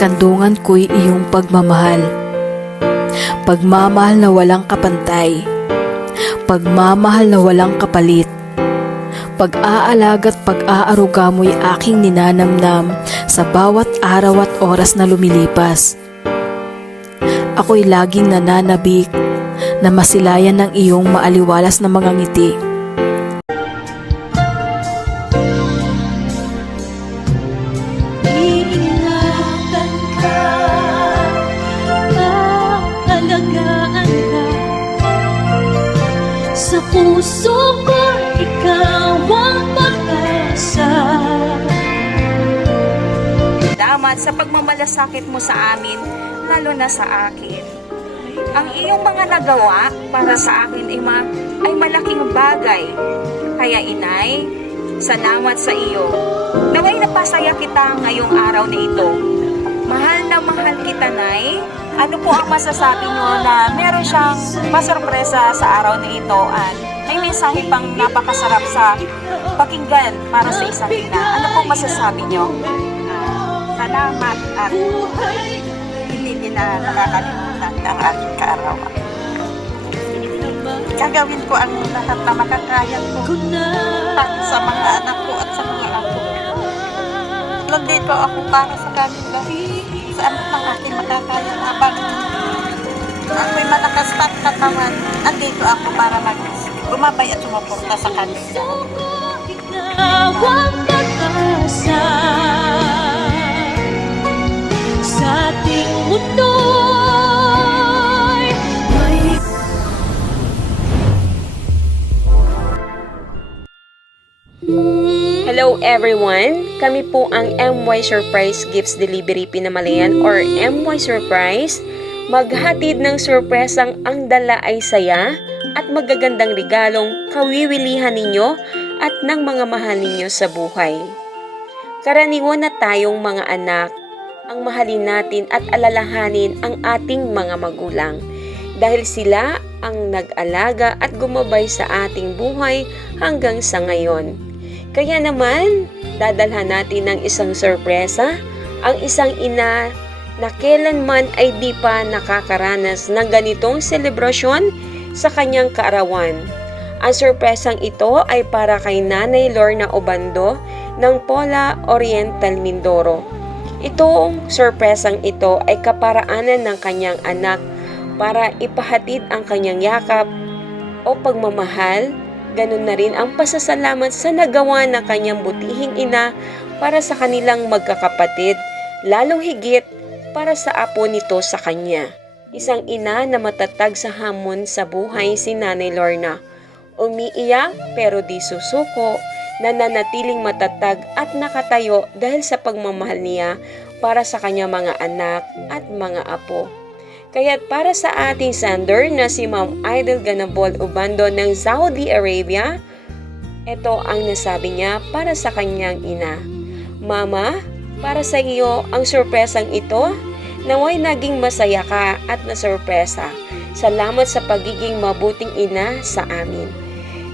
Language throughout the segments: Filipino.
Kandungan ko'y iyong pagmamahal. Pagmamahal na walang kapantay. Pagmamahal na walang kapalit. Pag-aalaga at pag-aaruga mo'y aking ninanamnam sa bawat araw at oras na lumilipas. Ako'y laging nananabik na masilayan ng iyong maaliwalas na mga ngiti. Iingatan ka, paalagaan ka. Sa puso ko, ikaw ang pag-asa. Salamat sa pagmamalasakit mo sa amin, lalo na sa akin. Ang iyong mga nagawa para sa akin ay malaking bagay. Kaya inay, salamat sa iyo. Naway napasaya kita ngayong araw na ito. Mahal na mahal kita, Nay. Ano po ang masasabi nyo na meron siyang masorpresa sa araw na ito at may mensahe pang napakasarap sa pakinggan para sa isang ina? Ano po masasabi nyo? Salamat at hindi nila nakakalimutan ang aking kaarawan. Gagawin ko ang lahat na makakaya ko para sa mga anak ko at sa mga apo. Nandito ako para sa kanila sa anak ng aking makakaya habang ako'y malakas at katawan. Nandito ako para gumabay at sumuporta sa kanila. Ikaw ang pag-asa sa ating mundo'y may Hello everyone! Kami po ang MY Surprise Gifts Delivery Pinamalayan or MY Surprise. Maghatid ng sorpresang ang dala ay saya at magagandang regalong kawiwilihan ninyo at ng mga mahal ninyo sa buhay. Karaniwan na tayong mga anak, ang mahalin natin at alalahanin ang ating mga magulang dahil sila ang nag-alaga at gumabay sa ating buhay hanggang sa ngayon. Kaya naman, dadalhan natin ng isang sorpresa ang isang ina na kailanman ay di pa nakakaranas ng ganitong selebrasyon sa kanyang kaarawan. Ang sorpresang ito ay para kay Nanay Lorna Obando ng Pola Oriental, Mindoro. Itong sorpresang ito ay kaparaanan ng kanyang anak para ipahatid ang kanyang yakap o pagmamahal. Ganun na rin ang pasasalamat sa nagawa ng kanyang butihing ina para sa kanilang magkakapatid, lalong higit para sa apo nito sa kanya. Isang ina na matatag sa hamon sa buhay si Nanay Lorna. Umiiyak pero di susuko, nananatiling matatag at nakatayo dahil sa pagmamahal niya para sa kanyang mga anak at mga apo. Kaya't para sa ating sender na si Ma'am Idol Ganabol Ubando ng Saudi Arabia, ito ang nasabi niya para sa kanyang ina. Mama, para sa iyo ang sorpresang ito, naway naging masaya ka at nasorpresa. Salamat sa pagiging mabuting ina sa amin.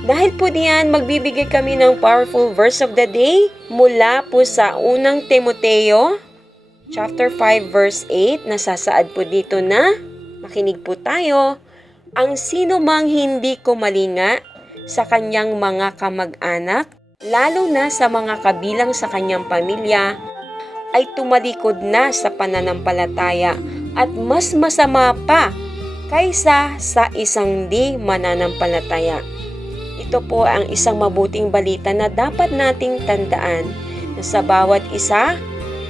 Dahil po diyan, magbibigay kami ng powerful verse of the day mula po sa unang Timoteo, chapter 5, verse 8, nasasaad po dito na, makinig po tayo, ang sino mang hindi kumalinga sa kanyang mga kamag-anak, lalo na sa mga kabilang sa kanyang pamilya, ay tumalikod na sa pananampalataya at mas masama pa kaysa sa isang di mananampalataya. Ito po ang isang mabuting balita na dapat nating tandaan na sa bawat isa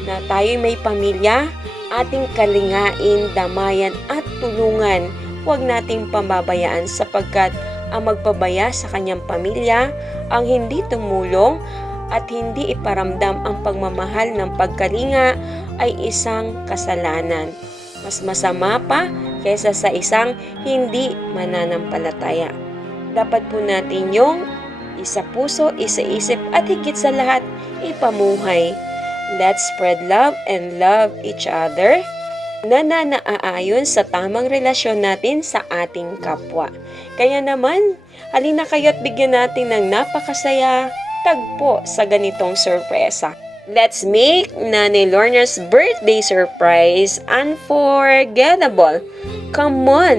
na tayo'y may pamilya, ating kalingain, damayan at tulungan. Huwag nating pambabayaan sapagkat ang magpabaya sa kanyang pamilya, ang hindi tumulong at hindi iparamdam ang pagmamahal ng pagkalinga ay isang kasalanan. Mas masama pa kaysa sa isang hindi mananampalataya. Dapat po natin yung isa puso, isa isip at higit sa lahat ipamuhay. Let's spread love and love each other na naaayon sa tamang relasyon natin sa ating kapwa. Kaya naman, halina kayo't bigyan natin ng napakasaya tagpo sa ganitong sorpresa. Let's make Nanay Lorna's birthday surprise unforgettable. Come on!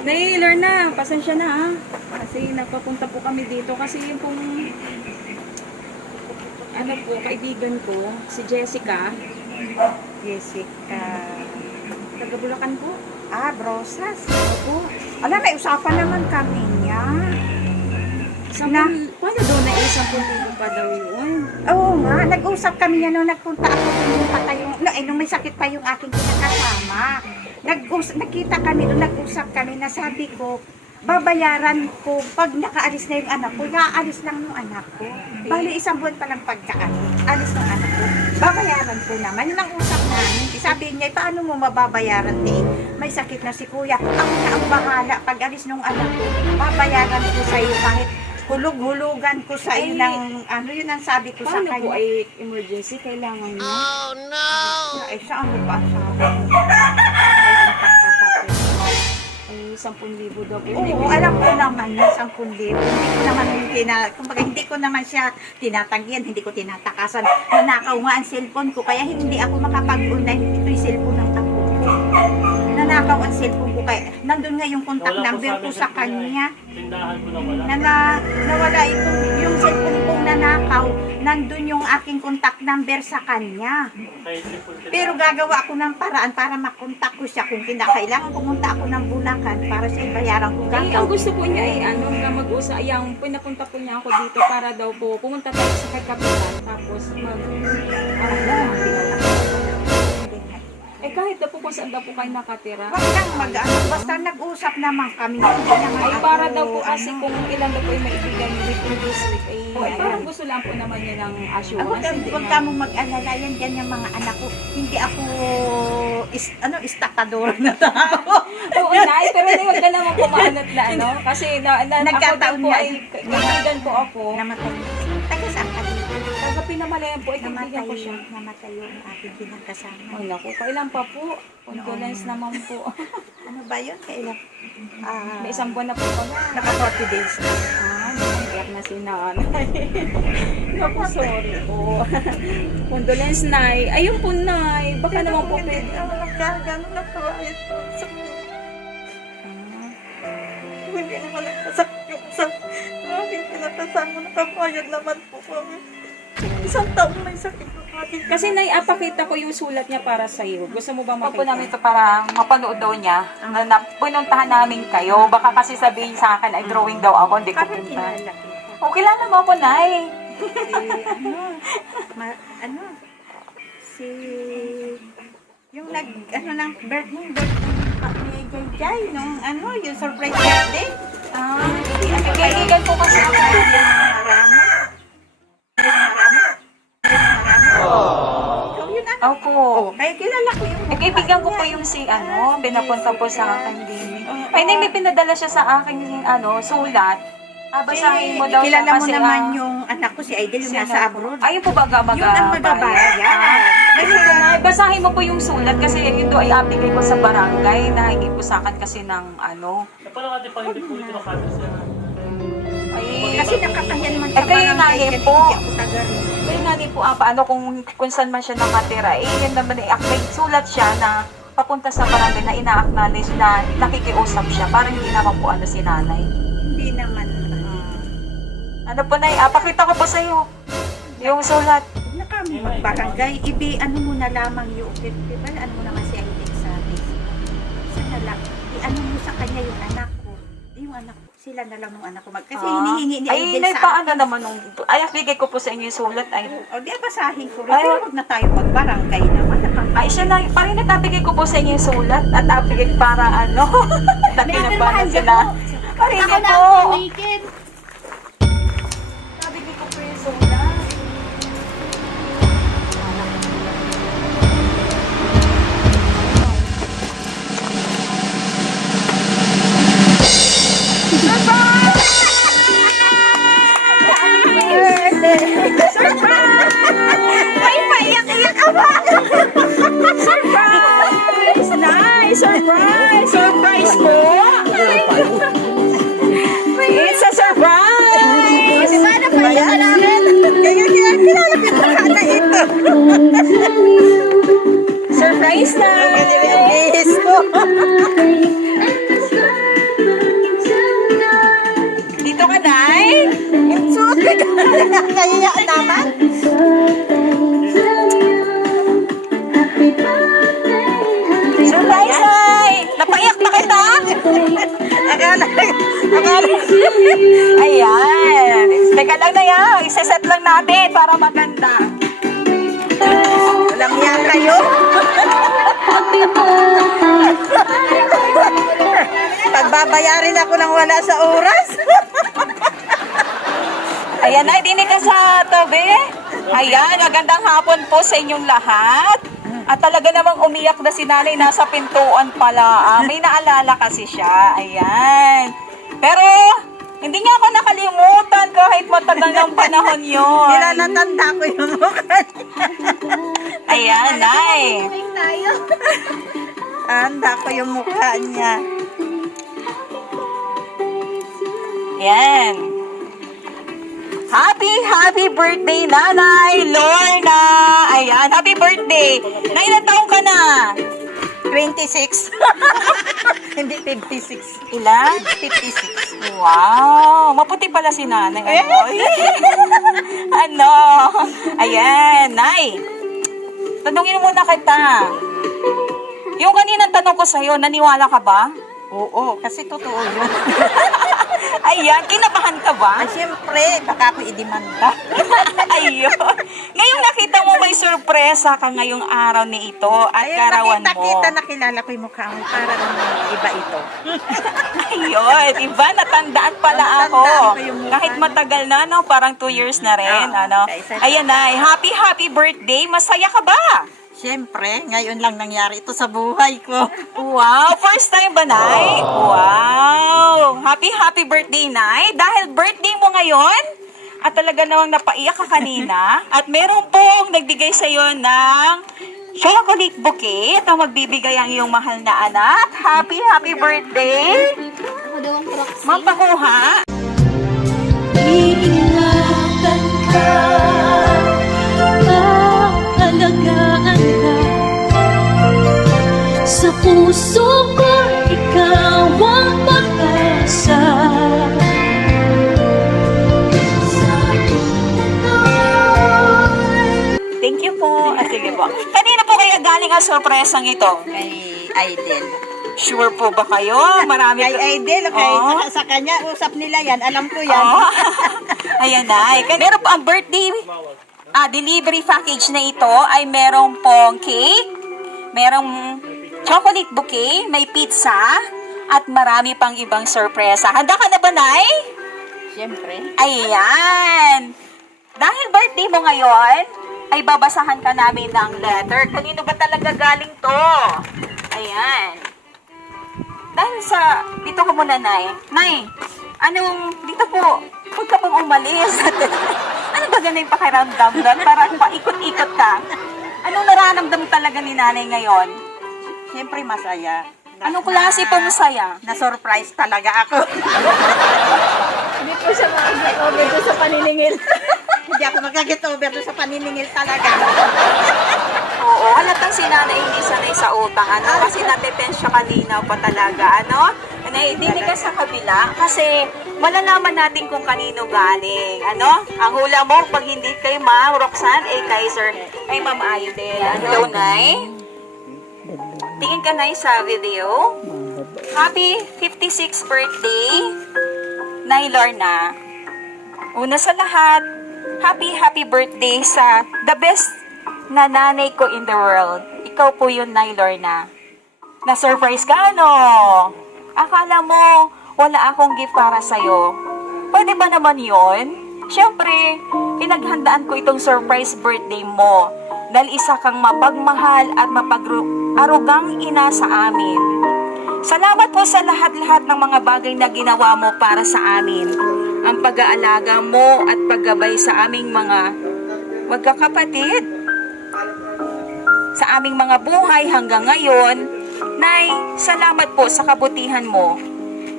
Nay, Lorna, pasensya na ha. Kasi nagpapunta po kami dito kasi yung pong ano po, kaibigan ko, si Jessica. Jessica. Taga Bulacan po. Brosas. Opo. Alam, may usapan naman kami niya. Paano daw na isang puntong pa daw yun? Oo nga, nag-usap kami niya nung nagpunta ako nung patay yung, nung may sakit pa yung aking kinakasama. Nagkita kami doon, nag-usap kami na sabi ko, babayaran ko pag nakaalis na yung anak ko, nakaalis lang yung anak ko. Bali, isang buwan pa lang alis ng anak ko. Babayaran ko naman. Yun ang usap namin. Sabi niya, paano mo mababayaran may sakit na si kuya. Ako na ang bahala pag alis ng anak ko. Babayaran ko sa iyo kahit hulug-hulugan ko sa iyo ng ano yun ang sabi ko sa Paano po kanya. ay emergency? Kailangan niya? Ay, saan mo pa sabi? Ay, 10,000 daw po. Oo, alam ko naman na 10,000. Hindi ko naman kumbaga, hindi ko naman siya tinatagyan, hindi ko tinatakasan. Nanakaw nga ang cellphone ko, kaya hindi ako makapag-online. Ito yung cellphone ng tapo ko. Nanakaw ang cellphone ko, kaya nandun nga yung contact number ko sa kanya. Nawala ito, yung cellphone kong nanakaw, nandun yung aking contact number sa kanya. Pero gagawa ako ng paraan para makontak ko siya kung kinakailangan pumunta ako ng Bulacan para sa bayaran ko Ay, ang gagawin. gusto po niya ay ano, na mag-usa, yung pinapunta po niya ako dito para daw po pumunta tayo sa kay Kapitan tapos kahit na po kung saan daw po kayo nakatira. Wag lang mag-ano, basta nag-usap naman kami. Hindi naman Ay, ako, para daw po kasi ano. kung ilan daw po yung maibigay niyo within this week, ay Ayan. parang gusto lang po naman niya ng assurance. Hindi Huwag na- ka mong mag-alala, yan dyan yung mga anak ko. Hindi ako, istakador na tao. Oo, Nay, pero huwag ka naman pumaanat na ano. Kasi Nagkataon ako din po nga. ay kaibigan ko ako. Namatay. Taga saan ka dito? Taga Pinamalayan po, ay kaibigan ko siya. Namatay yung aking pinagkasama. Ay, naku, kailan pa po? Condolence naman po. Ano ba yun? Kailan? May isang buwan na po pala. Naka 40 days na. Naiyak na si nanay. Naku, sorry po. Condolence, Nay. Ayun po, Nay. Baka naman po pwede. Nagkagano na kabayad po sa hindi naman nagkasakit sa aking pinagkasama. Nakabayad naman po kami. Isang taon may sakit ng aking Kasi Nay, apakita ko yung sulat niya para sa iyo. Gusto mo ba Ito po makita? namin ito para mapanood daw niya. Pinuntahan namin kayo. Baka kasi sabihin sa akin ay drawing daw ako. Hindi ko Bakit pinta. kilala kita? O, kilala mo ako, Nay. Si yung ng birthday ni Jay nung yung surprise birthday. Kaibigan ko kasi ako. Ikaw yun Opo. Kaya kilala ko yung Kaibigan ko po yung si, pinapunta po sa akin din. Ay, Nay, may pinadala siya sa akin sulat. Basahin mo daw siya kilala mo kasi naman yung anak ko si Aidel yung nasa abroad. Ayun po ba Yun ang magabayan. Kasi basahin mo po yung sulat kasi yun do ay apigay ko sa barangay na hindi po sa akin kasi ng ay, Kasi nakakayan man kayo nga barangay, eh po. hindi ako taga rin. Kaya nga din po, paano kung saan man siya nakatira, yun naman may sulat siya na papunta sa barangay na ina-acknowledge na nakikiusap siya, parang hindi naman po si nanay. Hindi naman. Ano po na, pakita ko po sa iyo yung sulat. Huwag na kami magbarangay. Ano mo na lamang yung festival. Ano mo naman si Aidel sa akin. Sana lang. Ano mo sa kanya yung anak ko. Yung anak ko. Sila na lang yung anak ko. Kasi hinihingi ni Aidel sa paano naman nung, bigay ko po sa inyo yung sulat. O di basahin ko rin. Ay, Pero huwag na tayo magbarangay naman. Ay, siya na, parang natabigay ko po sa inyo yung sulat at abigay para napinabahan sila. Parang hindi po. Nabigay ko po yung sulat. Surprise! Nice! Surprise! Surprise po! surprise! Ano ba yan? Kaya kilala ko sana ito. Surprise na! Ang bihis ko. Dito ka, Nay? Suot ka. Kaya naman. Surprise, Nay! Napaiyak na kita! Akala. Ayan. Teka lang na yan. Isa-set lang natin para maganda. Walang yan kayo. Pagbabayarin ako ng wala sa oras. Ayan, Nay. Dinig ka sa tabi. Ayan. Magandang hapon po sa inyong lahat. At talaga namang umiyak na si Nanay nasa pintuan pala. May naalala kasi siya. Ayan. Pero, hindi niya ako nakalimutan kahit matagal ng panahon yun. Nilalatanda ko yung mukha niya. Ayan, Nay. Tanda ko yung mukha niya. Ayan. Happy birthday, Nanay Lorna! Ayan, happy birthday! Nay, ilang taong ka na? 26. Hindi 56. Ilan? 56. Wow! Maputi pala si Nanay. Ano? Ano? Ayan, Nay. Tanungin muna kita. Yung kanina tanong ko sa'yo, naniwala ka ba? Oo, kasi totoo yun. Ayan, kinabahan ka ba? Ay, siyempre, baka ako idimanda. Ayun. Ngayong nakita mo may sorpresa ka ngayong araw ni ito at Ayun, karawan mo. nakita, nakilala ko yung mukha mo. Parang iba ito. Ayun, iba, natandaan pala ako. Natandaan ko yung mukha Kahit niya. matagal na, no? Parang 2 years na rin. Oo, Ano? kaisa- Ayan na, happy birthday. Masaya ka ba? Siyempre, ngayon lang nangyari ito sa buhay ko. Wow, first time ba, Nay? Wow! Happy birthday, Nay. Dahil birthday mo ngayon, at talaga namang napaiyak ka kanina, at meron pong nagbigay sa'yo ng chocolate bouquet at ang magbibigay ang iyong mahal na anak. Happy birthday! Mapakuha. Iingatan ka, aalagaan ka. Sa puso ko, ikaw ang pag-asa. Sa Thank you po. Sige po. Kanina po kaya galing ang sorpresang ito? Kay Aiden. Sure po ba kayo? Marami Kay Aiden, okay. Oo. Sa kanya, usap nila yan. Alam ko yan. Oh. Ayan na. Meron po ang birthday delivery package na ito ay merong pong cake, merong chocolate bouquet, may pizza, at marami pang ibang sorpresa. Handa ka na ba, Nay? Siyempre. Ayan. Dahil birthday mo ngayon, ay babasahan ka namin ng letter. Kanino ba talaga galing to? Ayan. Dahil sa, dito ka muna, Nay. Nay, dito po, huwag ka pong umalis. Ano ba ganun yung pakiramdam doon? Parang paikot-ikot ka. Anong nararamdam talaga ni Nanay ngayon? Siyempre masaya. Anong klase pong saya? Na-surprise talaga ako. Hindi po siya mag-over doon sa paniningil. Hindi ako mag-get over doon sa paniningil talaga. Oo, halatang si Nanay hindi sanay sa utang, kasi natetense siya kanina pa talaga, Dinig ka sa kabila, kasi malalaman natin kung kanino galing, Ang hula mo, pag hindi kay Ma'am Roxanne, kay Sir, ay Ma'am Aidel. Hello, Nay? Tingin ka, Nay, sa video. Happy 56th birthday, Nay Lorna. Una sa lahat, happy birthday sa the best na nanay ko in the world. Ikaw po yun, Nay Lorna. Na-surprise ka, Akala mo, wala akong gift para sa'yo. Pwede ba naman yun? Siyempre, pinaghandaan ko itong surprise birthday mo dahil isa kang mapagmahal at mapag-arugang ina sa amin. Salamat po sa lahat-lahat ng mga bagay na ginawa mo para sa amin. Ang pag-aalaga mo at paggabay sa aming mga magkakapatid. Sa aming mga buhay hanggang ngayon, Nay, salamat po sa kabutihan mo.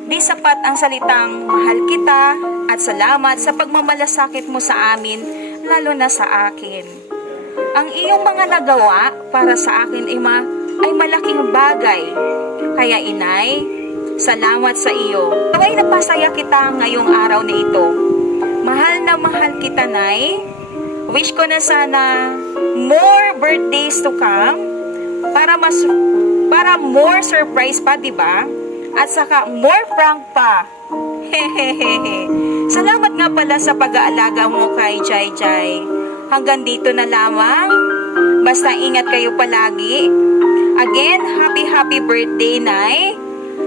Di sapat ang salitang mahal kita at salamat sa pagmamalasakit mo sa amin, lalo na sa akin. Ang iyong mga nagawa para sa akin ay malaking bagay. Kaya inay, salamat sa iyo. Naway napasaya kita ngayong araw na ito. Mahal na mahal kita, Nay. Wish ko na sana more birthdays to come para more surprise pa, di ba? At saka more prank pa. Hehehe. Salamat nga pala sa pag-aalaga mo kay Jai Jai. Hanggang dito na lamang. Basta ingat kayo palagi. Again, happy birthday, Nay.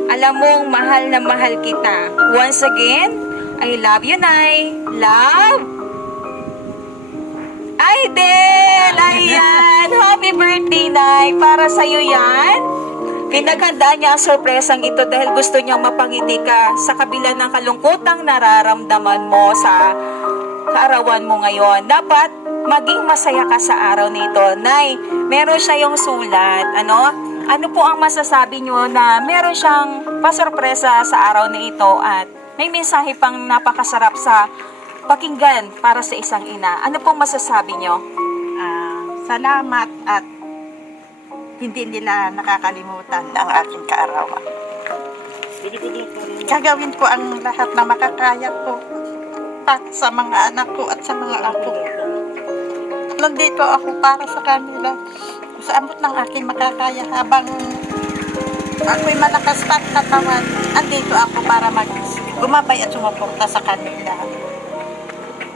Alam mong mahal na mahal kita. Once again, I love you, Nay. Love. Aidel! Ayan! Happy birthday, Nay. Para sa'yo yan. Pinaghandaan niya ang sorpresang ito dahil gusto niyang mapangiti ka sa kabila ng kalungkutang nararamdaman mo sa kaarawan mo ngayon. Dapat maging masaya ka sa araw nito. Nay, meron siya yung sulat. Ano po ang masasabi niyo na meron siyang pasorpresa sa araw na ito at may mensahe pang napakasarap sa pakinggan para sa isang ina. Ano pong masasabi niyo? Salamat at hindi nila nakakalimutan ang aking kaarawan. Gagawin ko ang lahat na makakaya ko para sa mga anak ko at sa mga apo. Nandito ako para sa kanila. Sa amot ng aking makakaya habang ako'y malakas pa at katawan, andito ako para gumabay at sumuporta sa kanila.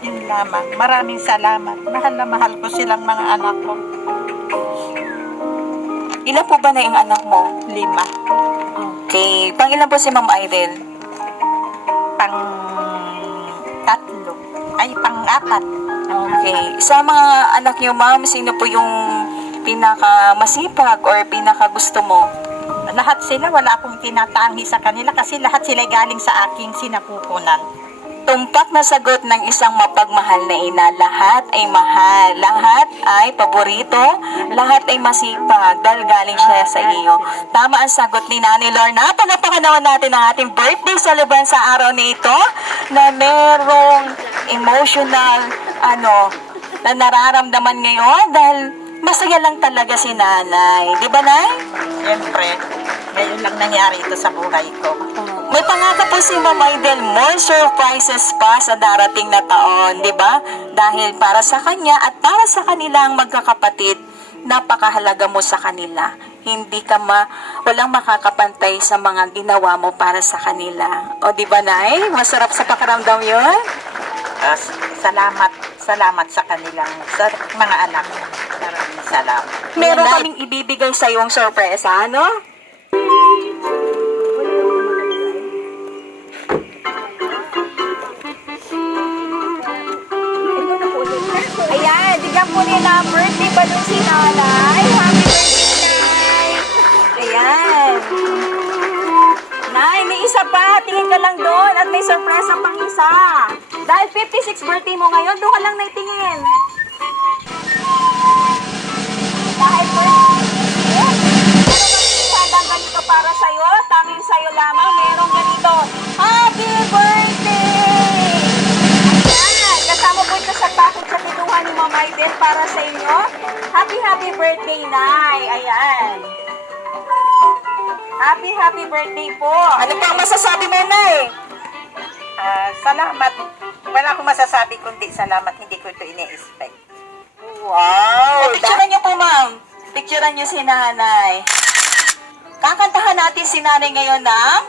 Yun lamang. Maraming salamat. Mahal na mahal ko silang mga anak ko. Ilan po ba na yung anak mo? 5. Okay. Pangilan po si Ma'am Aidel? Pang-4. Okay. Sa mga anak niyo, Ma'am, sino po yung pinakamasipag or pinakagusto mo? Lahat sila, wala akong tinatangi sa kanila kasi lahat sila galing sa aking sinapupunan. Tumpak na sagot ng isang mapagmahal na ina, lahat ay mahal, lahat ay paborito, lahat ay masipag dahil galing siya sa iyo. Tama ang sagot ni Nanay Lorna. Pagpapakanawan natin ang ating birthday celebration sa araw na ito na merong emotional na nararamdaman ngayon dahil masaya lang talaga si Nanay. Di ba, Nay? Siyempre, ngayon lang nangyari ito sa buhay ko. May pangako po si Ma'am Aidel, more surprises pa sa darating na taon, di ba? Dahil para sa kanya at para sa kanilang magkakapatid, napakahalaga mo sa kanila. Hindi ka walang makakapantay sa mga ginawa mo para sa kanila. O di ba, Nay? Masarap sa pakiramdam yun? Salamat sa kanilang, sa mga anak. Maraming salamat. Meron kaming ibibigay sa iyong sorpresa, ano? Ayan, bigyan po nila birthday balloon si Nanay. Happy birthday, Nay! Ayan. Nay, may isa pa. Tingin ka lang doon at may sorpresa pang isa. Dahil 56 birthday mo ngayon, doon ka lang naitingin. Dahil birthday, meron ganito para sa'yo. Tanging sa'yo lamang, merong ganito. Happy birthday! Ayan, kasama po ito sa package sa tinuhan ni Ma'am Aidel para sa inyo. Happy birthday, Nay! Ayan. Happy birthday po. Ano pang masasabi mo, Nay? Salamat. Wala akong masasabi kundi salamat. Hindi ko ito ini-expect. Wow! Picturean niyo po, Ma'am. Picturean niyo si Nanay. Kakantahan natin si Nanay ngayon ng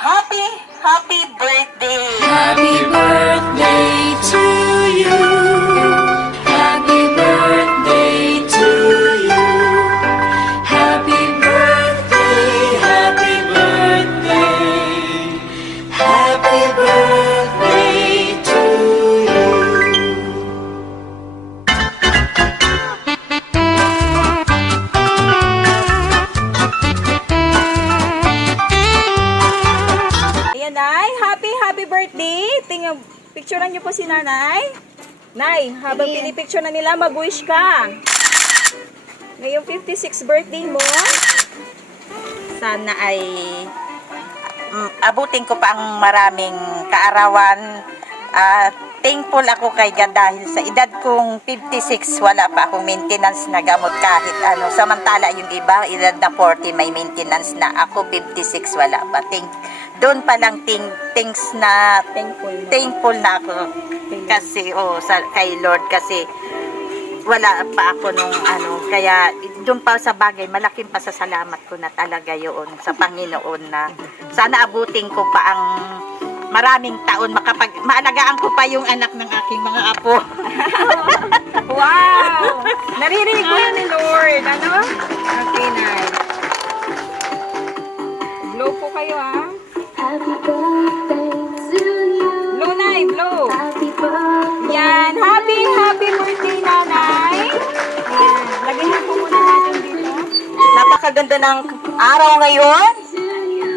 Happy Birthday! Happy birthday to you. Happy birthday to you. Happy birthday, happy birthday. Happy birthday to you. Ayan, Nay. Happy birthday. Picturean niyo po si Nanay. Nay, habang pinipicture na nila, mag-wish ka. Ngayong 56th birthday mo, Sana ay abutin ko pa ang maraming kaarawan. Thankful ako kay God dahil sa edad kong 56, wala pa akong maintenance na gamot kahit ano. Samantala yung iba, edad na 40, may maintenance na. Ako 56, wala pa. Doon pa lang thanks na thankful na ako. Kasi, kay Lord kasi wala pa ako nung ano. Kaya doon pa sa bagay, malaking pasasalamat ko na talaga yun sa Panginoon na sana abutin ko pa ang maraming taon maalagaan ko pa yung anak ng aking mga apo. Wow! Naririnig ko yan ni Lord. Ano? Okay, Nay. Blow po kayo, ha? Blow, Nay. Blow. Yan. Happy birthday, Nanay. Ayan. Lagyan po muna natin dito. Napakaganda ng araw ngayon.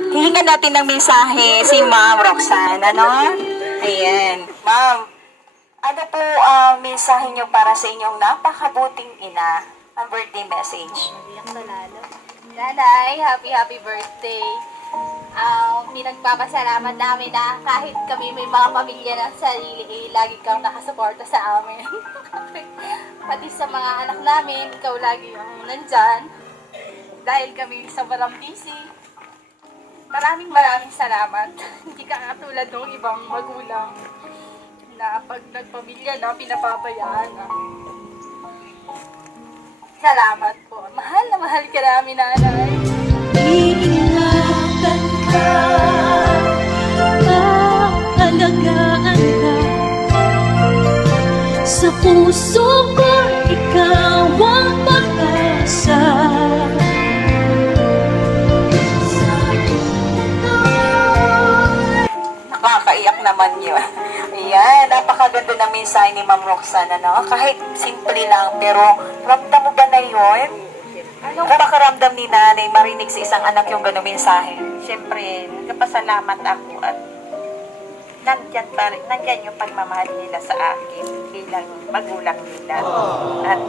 Hihingan natin ng mensahe si Ma'am Roxanne, ano? Ayan. Ma'am, ano po ang mensahe niyo para sa inyong napakabuting ina? Ang birthday message. Nanay, happy birthday. Pinagpapasalamat namin na kahit kami may mga pamilya ng sarili, lagi kang nakasuporta sa amin. Pati sa mga anak namin, ikaw lagi yung nandyan. Dahil kami sobrang busy. Maraming salamat. Hindi ka katulad ng ibang magulang na pag nagpamilya na, pinapabayaan na. Salamat po. Mahal na mahal ka namin, Nanay. Iingatan ka, aalagaan ka. Sa puso ko, ikaw ang pag-asa. Nakakaiyak naman yun. Ayan, napakaganda ng mensahe ni Ma'am Roxanne, ano? Kahit simple lang, pero ramdam mo ba na yun? Anong pakaramdam ni nanay marinig sa isang anak yung gano'ng mensahe? Siyempre, nagpasalamat ako at nandyan yung pagmamahal nila sa akin bilang magulang nila. At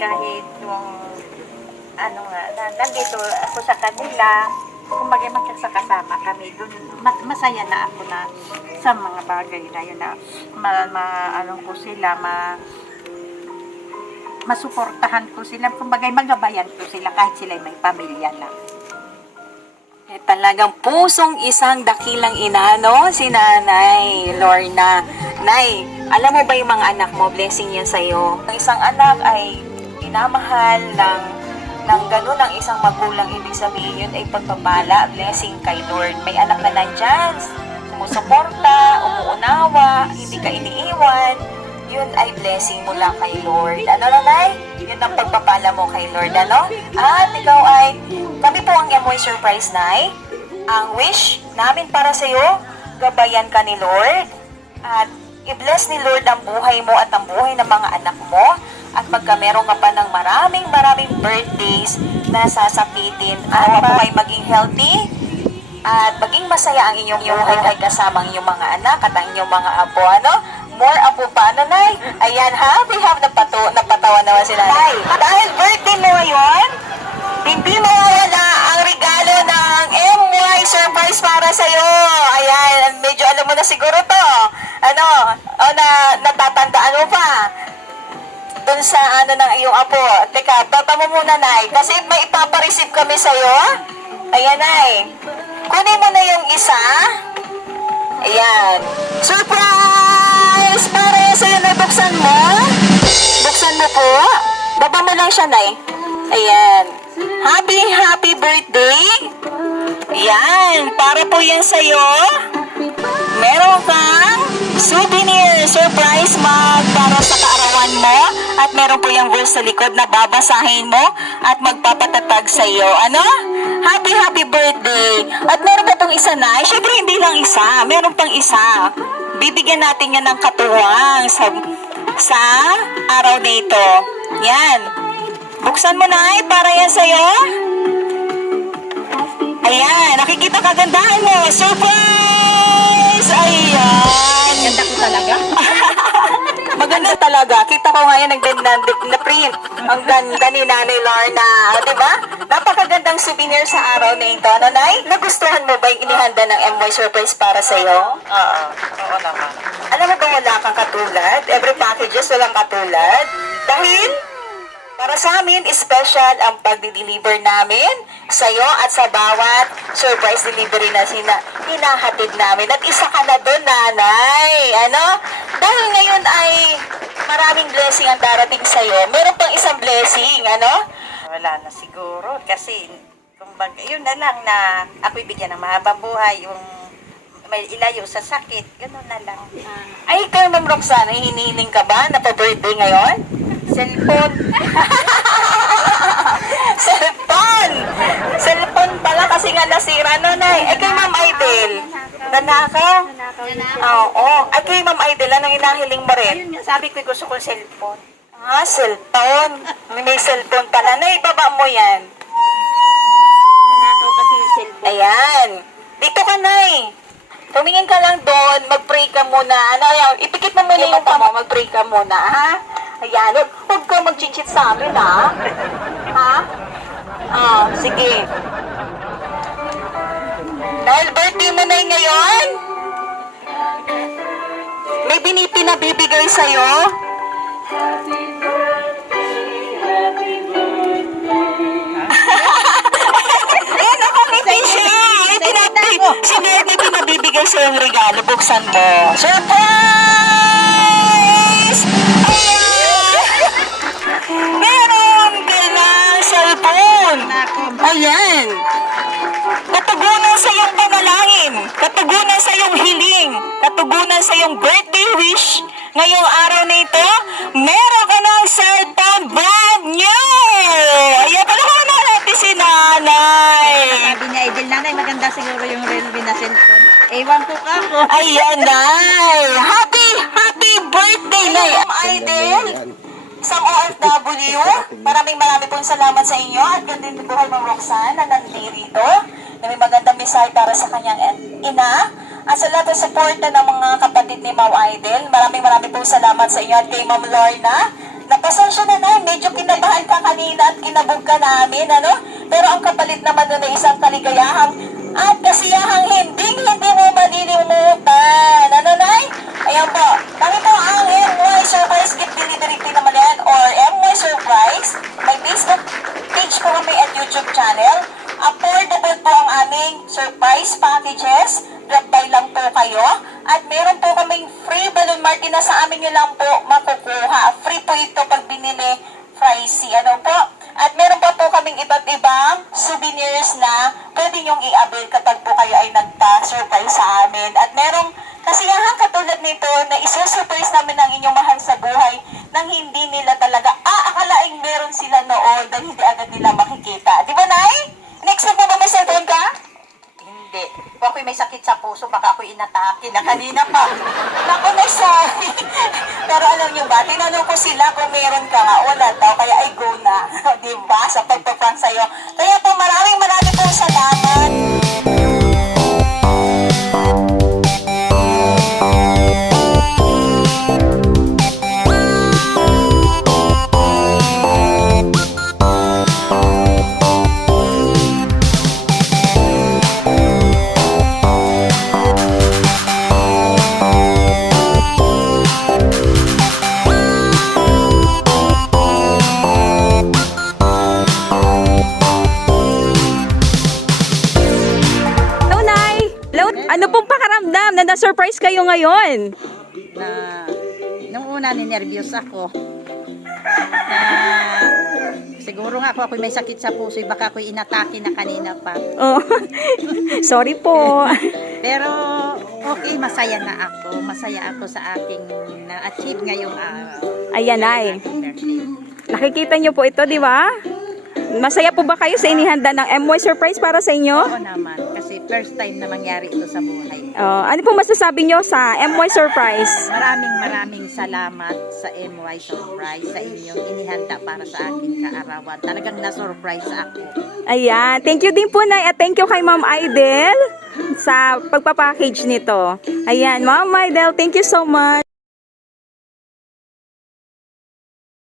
kahit nung nandito ako sa kanila, kumbaga magkasama kami dun, masaya na ako na sa mga bagay na yun na ko sila, masuportahan ko sila, kumbaga magabayan ko sila kahit sila may pamilya na. Talagang pusong isang dakilang ina, no? Si Nanay Lorna. Nay, alam mo ba yung mga anak mo, blessing yan sa'yo? Ang isang anak ay pinamahal ng ganun ang isang magulang, ibig sabihin yun ay pagpapala, blessing kay Lord. May anak na nandyan, sumusuporta, umuunawa, hindi ka iniiwan, yun ay blessing mula kay Lord. Ano, Nanay? Yun ang pagpapala mo kay Lord, ano? At ikaw ay, kami po ang MY Surprise, Nay. Ang wish namin para sa'yo, gabayan ka ni Lord, at i-bless ni Lord ang buhay mo at ang buhay ng mga anak mo, at pagka meron ka pa ng maraming birthdays na sasapitin, at po ay maging healthy at maging masaya ang inyong buhay ay kasama ang inyong mga anak at ang inyong mga apo, ano? More apo pa, ano, Nay? Ayan, napatawa naman si Nanay. Dahil birthday mo ngayon, hindi mo wala ang regalo ng MY Surprise para sa'yo. Ayan, medyo alam mo na siguro to. Ano, natatandaan mo pa dun sa ng iyong apo. Teka, baba mo muna, Nay. Kasi may ipapareceive kami sa'yo. Ayan, Nay. Kunin mo na yung isa. Ayan. Surprise! Para sa'yo, Nay. Buksan mo. Buksan mo po. Baba mo lang siya, Nay. Ayan. Happy birthday. Ayan. Para po yan sa'yo. Meron kang souvenir surprise mug para sa kaarawan mo, at meron po yung verse sa likod na babasahin mo at magpapatatag sa iyo. Ano? Happy birthday. At meron pa tong isa, na syempre hindi lang isa, meron pang isa. Bibigyan natin yan ng katuwang sa araw na ito. Yan. Buksan mo, na para yan sa iyo. Ayan, nakikita kagandahan mo. Surprise! Ayan. Ganda ko talaga. Maganda talaga talaga. Kita ko ngayon na print. Ang ganda ni Nanay Lorna. O, diba? Napakagandang souvenir sa araw na ito. Ano, Nay? Nagustuhan mo ba yung inihanda ng MY Surprise para sa'yo? Oo naman. Alam mo ba wala kang katulad? Every packages walang katulad. Dahil para sa amin, special ang pagdi-deliver namin sa iyo at sa bawat surprise delivery na hinahatid namin. At isa ka na doon, Nanay. Ano? Dahil ngayon ay maraming blessing ang darating sa iyo. Meron pang isang blessing, ano? Wala na siguro kasi kumbaga, yun na lang na ako'y bigyan ng mahabang buhay, yung may ilayo sa sakit, gano'n na lang. Ay, ikaw, Ma'am Roxana, hinihiling ka ba na pa-birthday ngayon? Cellphone. Cellphone! Cellphone pala kasi nga nasira, Nanay. Ay, kay Ma'am Idel. Nanakaw? Oo. Ay, kay Ma'am Idel, anong hinahiling mo rin? Ayun nga, sabi ko gusto ko cellphone. Ah, cellphone. May cellphone pala. Nay, baba mo yan. Nanakaw kasi yung cellphone. Ayan. Dito ka, Nay. Tumingin ka lang doon, mag-pray ka muna. Ano, ayan, ipikit mo muna yung mata mo, mag-pray ka muna, ha? Ayan, huwag ka mag-chichit sa amin, ha? Ha? Ah, sige. Dahil birthday mo na ngayon, may pinabibigay sa'yo. Eh, nakangiti siya. Si Ned may pinabibigay sa yung regalo. Buksan mo. Surprise! Ayan! Meron ka na cellphone. Ayan. Katugunan sa iyong panalangin. Katugunan sa iyong hiling. Katugunan sa iyong birthday wish. Ngayong araw na ito, meron ka ng cellphone brand new. Ayan, palakpakan natin si Nanay. Sabi niya, Idel, nanay, maganda siguro yung Realme na cellphone. Ewan ko ka ako. Ayan, Nay. Happy birthday, Nay. Idel, isang OFW. Maraming pong salamat sa inyo at ganda din buhay Ma'am Roxanne na nandito na may magandang mensahe para sa kanyang ina. At sa lahat ng suporta ng mga kapatid ni Ma'am Idel, maraming pong salamat sa inyo at kay Ma'am Lorna. Napasensya na, Nay, medyo kinabahan ka kanina at kinabog ka namin, ano? Pero ang kapalit naman doon ay isang kaligayahang at kasiyahang hindi mo malilimutan. Ano, Nay? Ayan po. Kami po ang MY Surprise Gift Delivery Pinamalayan or MY Surprise. May Facebook page po kami at YouTube channel. Affordable po ang aming surprise packages. Drop by lang po kayo. At meron po kaming free balloon mark na sa amin nyo lang po makukuha. Free po ito pag binili pricey. Ano po? At meron pa po kaming iba't ibang souvenirs na pwede nyong i-avail kapag po kayo ay nagpa-surprise sa amin. At merong kasiyahan katulad nito na isusurprise namin ang inyong mahal sa buhay nang hindi nila talaga aakalaing meron sila noon dahil hindi agad nila makikita. Di ba, Nay? Next na ba may cellphone ka? Hindi. Kung ako'y may sakit sa puso, baka ako'y inatake na kanina pa. Naku, Nay, sorry. Pero alam niyo ba, tinanong ko sila kung meron ka nga. Wala daw, kaya ay go na. Diba? Sa pagpaprank sa'yo. Kaya po, maraming pong salamat. Ano pong pakaramdam na na-surprise kayo ngayon? Na, nung una, ninervyos ako. Siguro nga ako'y may sakit sa puso, baka ako'y inatake na kanina pa. Oh. Sorry po. Pero okay, masaya na ako. Masaya ako sa aking na-achieve ngayong araw. Ayan, Nay. Birthday. Nakikita niyo po ito, di ba? Masaya po ba kayo sa inihanda ng MY Surprise para sa inyo? Oo naman, kasi first time na mangyari ito sa buhay. Ano po masasabi niyo sa MY Surprise? Maraming salamat sa MY Surprise sa inyong inihanda para sa aking kaarawan. Talagang na-surprise ako. Ayan. Thank you din po, Nay. At thank you kay Ma'am Idel sa pagpapackage nito. Ayan, Ma'am Idel, thank you so much.